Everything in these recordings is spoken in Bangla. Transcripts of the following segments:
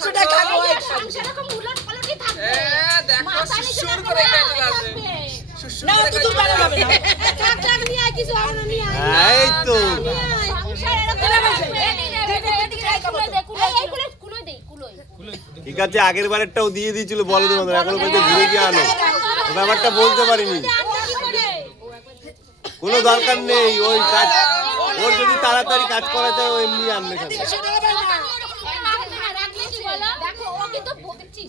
কষ্টটা খাবো সংসার এরকম উলটপালটই থাকবে দেখো সুসুর করে খেতে আছে না তুই ভালো হবে না চাক নিয়ে আয় কিছু আর নিয়ে আয় এই তো সংসার এরকম থাকবে ঠিক আছে আগের বারেরটাও দিয়ে দিয়েছিল বলদের মতো এখনো পর্যন্ত ঘুরে গিয়ে আনো ব্যাপারটা বলতে পারিনি কোনো দরকার নেই ওই কাজ ওর যদি তাড়াতাড়ি কাজ করাতে ও এমনি আনবে দেখো ও কিন্তু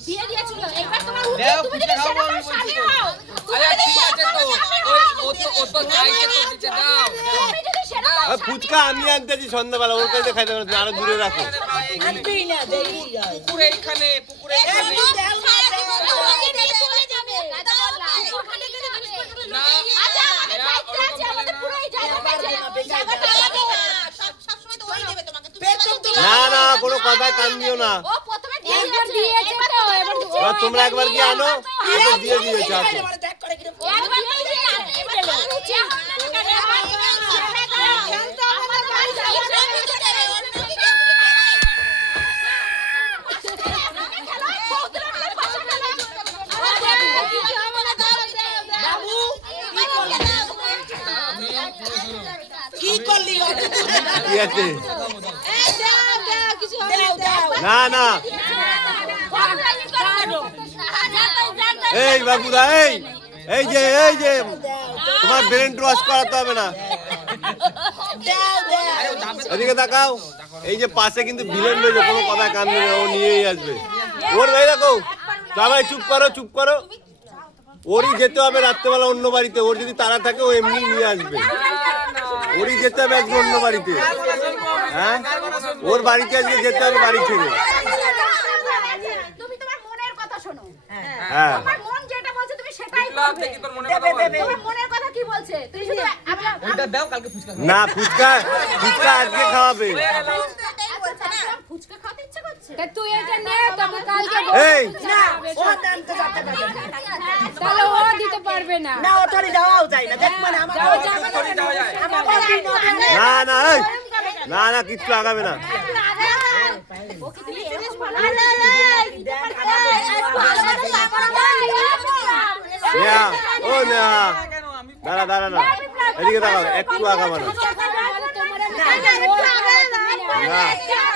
দিয়ে দিয়েছিল এবার তোমার উচিত তুমি যদি সেরকম স্বামী হও আরে ঠিক আছে তো ও তো চাইছে তো দিতে দাও তুমি যদি সেরকম ফুচকা আমি আনতেছি সন্ধ্যাবেলা ওর কাছে খাইতে পারো আরো দূরে রাখো আনবি না দেই পুকুরে এইখানে চলে যাবে ওখানে যদি জিনিসপত্র না আচ্ছা আমাদের দায়িত্ব আছে আমাদের পুরোই জায়গাটা আমাদের সব সময় তো ওই দেবে তোমাকে তুমি না না কোনো কথা কান দিও না ও প্রথমে একবার দিয়েছে তো এবার তোমরা একবার কি আনো এবার দিয়ে দিয়েছে আছে দেখ করে কি একবার দিয়ে আনতেই পেলো কি করলি কি আছে না না এই বাবুদা এই যে তোমার ব্রেন ওয়াশ করাতে হবে না এদিকে তাকাও এই যে পাশে কিন্তু ভিলেন রয়েছে কোনো কথা কান দেবে ও নিয়েই আসবে ওর ভাই দেখো সবাই চুপ করো ওরই যেতে হবে রাত্রেবেলা অন্য বাড়িতে ওর যদি তাড়া থাকে ও এমনি নিয়ে আসবে ওরই যেতে হবে আজকে অন্য বাড়িতে হ্যাঁ ওর বাড়িতে আজকে যেতে হবে বাড়ি থেকে তুমি তোমার মনের কথা শোনো হ্যাঁ তোমার মন যেটা বলছে তুমি সেটাই করবে তোমার মনের কথা কি বলছে তুমি শুধু ওটা দাও কালকে ফুচকা না ফুচকা আজকে খাওয়াবে ফুচকা খাওয়াতে ইচ্ছে করছে তা তুই এটা নে তবে কালকে এই না ও জানতে যেতে পারবে তাহলে ও দিতে পারবে না না ও তোরি যাওয়াও যায় না দেখ মানে আমার না কিচ্ছু আগাবে না ওকে তুমি এরকম ভালো নেহা ও নেহা দাঁড়া না এদিকে দাঁড়াও একটু আগাবে না না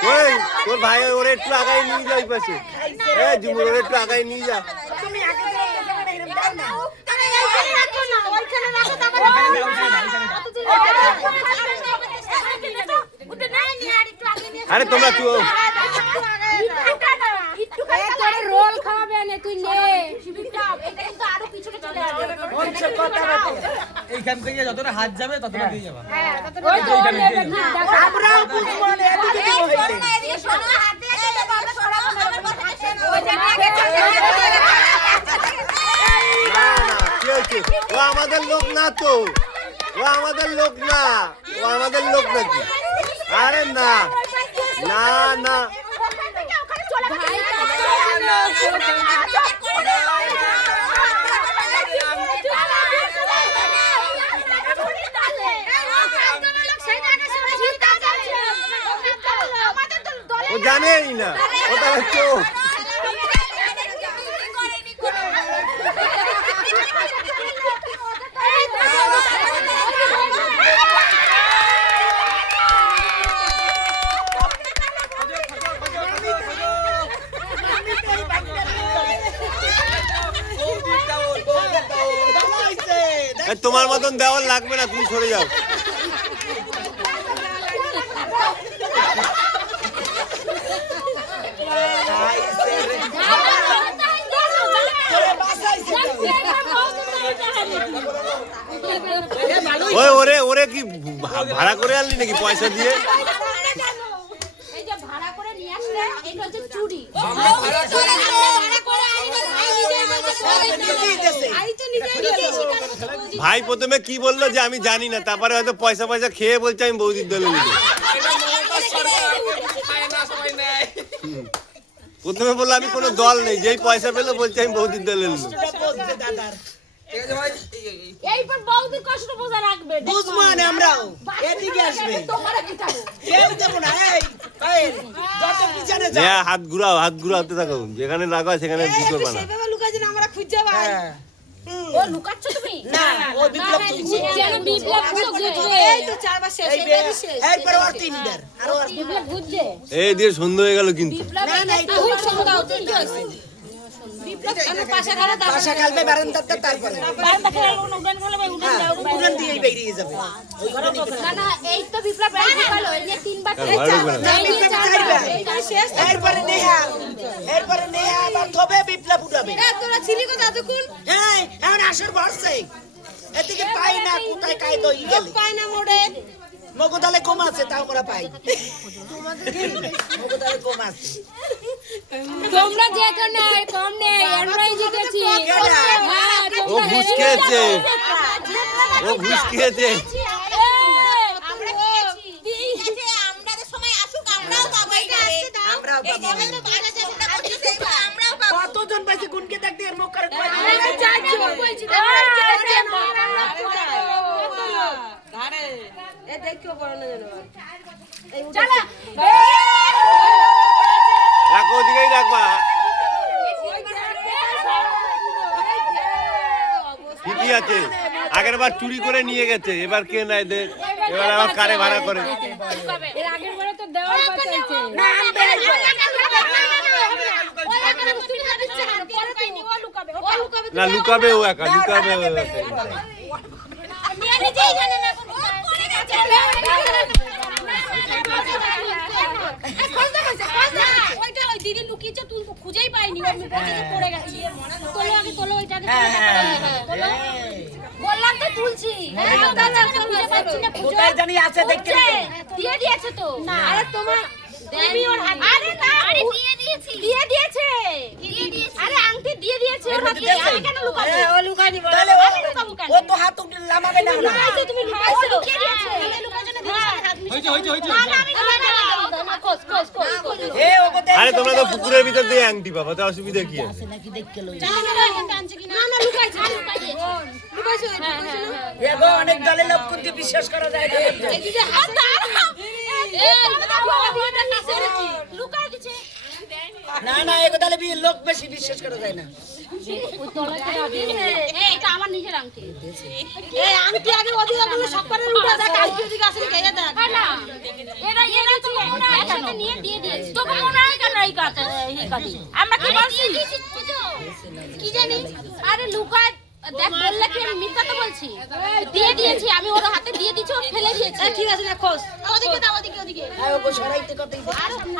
ওই তোর ভাই ওরে একটু আগাই নিয়ে যা ওই পাশে ঝুমুর ওরে একটু আগাই নিয়ে যা তুমি আগে যাও না আরে তোমরা রোল খাওয়াবে না তুই নে আরো পিছনে চলে আসবে এইখান থেকে যতটা হাত যাবে ততটা দিয়ে যাবা ওই তো ও নেবে ঠিক দেখা আমরাও বুঝবো না এদিকে কি হইছে ও আমাদের লোক না তো ও আমাদের লোক নাকি আরে না ও জানেই না ও তাহলে চোখ তোমার মতন দেওয়ার লাগবে না তুমি সরে যাও ওরে কি ভাড়া করে আনলি নাকি পয়সা দিয়ে এই যে ভাড়া করে নিয়ে আসলে এটা হচ্ছে চুরি ভাই প্রথমে কি বললো যে আমি জানি না তারপরে হয়তো পয়সা খেয়ে বলছে আমি বৌদির দলে নিব প্রথমে বললো আমি কোনো দল নেই যেই পয়সা পেলো বলছে আমি বৌদির দলে নিব এইবার বউদের কষ্ট বোঝা রাখবে বুঝবো না আমরাও এদিকে আসবে তোমার পিটাবো কেউ দেব না এই যত পিছনে যা হ্যাঁ হাত ঘুরাতে থাকো, যেখানে রাখা সেখানে ই করবা না। সেইভাবে লুকাইছে না, আমরা খুঁজে পাই। ও লুকাচ্ছ তুমি? না ও বিপ্লব তুলছে যেন বিপ্লব বুঝবে, এই তো 4 বার শেষ, এই এইবারই শেষ। এরপর আর 3 বার আর আর বিপ্লব বুঝছে। এই দিয়ে সন্ধ্যা হয়ে গেল কিন্তু। না না এই তো খুব সন্ধ্যা হতে হয়েছে। বিপ্লব আমরা পাশে খালে দাও। পাশা কালবে বারান্দাতে তারপরে বারান্দা খেলা উড়ান খেলা ভাই উড়ান দাও। উড়ান দিয়ে বেরিয়ে যাবে না না এই তো বিপ্লব রাই ঢুকালো, এই যে 3 বার ভালো লাগবে না। না বিপ্লব চাইবে এইবারই শেষ। এরপরে নেহা আবার তবে বিপ্লব উড়াবে এ, তোরা ছিলি কোথা এতক্ষণ? হ্যাঁ এখন আসর বসছে এদিকে পাই না কোথায় কাই দই লোক গেলে পায় না মোড়ে। মগদালে কম আছে তাও আমরা পাই মগদালে কম আছে তোমরা যেতে নাই, কম নেই, আমরাই জিতেছি। হ্যাঁ, ও ঘুষ খেয়েছে, ও ঘুষ খেয়েছে। আমরা খেয়েছি। ঠিক আছে, আমাদের সময় আসুক, আমরাও পাবো এটা। আমরাও পাবো। এইভাবে তো বাজে চেষ্টা করছিস, এইভাবে আমরাও পাবো। কতজন পাইছে গুনকে দেখ দিয়ে মুখ করে কয় আমরা চারজন বলছি, এ দেখিও বড় না যেন। চলো। রাখো, ওদিকেই রাখবা। ঠিকই আছে, আগের বার চুরি করে নিয়ে গেছে, এবার কে নাই দেখ, এবার আবার কারে ভাড়া করে। এর আগের বারে তো দেওয়ার কথা আছে। না লুকাবে ও একা, লুকাবে ও একা। দিদি লুকিয়েছে, তুই খুঁজেই পাইনি, পড়ে গেছি। তোলো আগে, তোলো ওইটাকে। বললাম তো তুলছি। কোথায় জানি আছে দেখতে দিয়ে দিয়েছে তো। আরে তোমার তুমি ওর হাতে, আরে না, আরে দিয়ে দিয়েছি, দিয়ে দিয়েছে, আরে আংটি দিয়ে দিয়েছে ওর হাতে। আমি কেন লুকাবো? ও লুকাইনি বড়। তাহলে আমি লুকাবো কেন? ও তো হাত উঠে লামাবে না না লুকাইছো, তুমি লুকাইছো, লুকিয়ে দিয়েছে। লুকার জন্য দিয়েছে হাত। হয়েছে না না, আমি লুকাইনি। খোঁজ খোঁজ খোঁজ খোঁজ। এ ওকে দেখ আরে তোমরা তো পুকুরের ভিতর দিয়ে আংটি পাবা, তো অসুবিধা কি আছে? নাকি দেখতে লই জানি না এখানটা আনছে কিনা। না না, লুকাইছে, লুকাই দিয়েছে। লুকাইছো, এগো অনেক দলে লোক কিন্তু বিশ্বাস করা যায় না লুকাই দিছে। না না এগো দলে লোক বেশি বিশ্বাস করা যায় না এটা আমার নিজের আংটি। এই আংটি আগে ওদিকে বলে সকালে উঠে দেখ, আংটি ওদিকে আসলে খেয়ে দেখ। না এরা এরা তো মনে হয় একসাথে নিয়ে দিয়ে দিয়েছে। তোকে মনে হয় কেন এই কাজ আমরা কি বলছি? কি জানি? আরে লুকায় দেখ, বললে কি আমি মিথ্যা তো বলছি? দিয়ে দিয়েছি আমি, ওর হাতে দিয়ে দিয়েছি, ও ফেলে দিয়েছে। ঠিক আছে না, খোঁজ। ওদিকে দাও, ওদিকে ওদিকে। ওগো সরাইতে কতই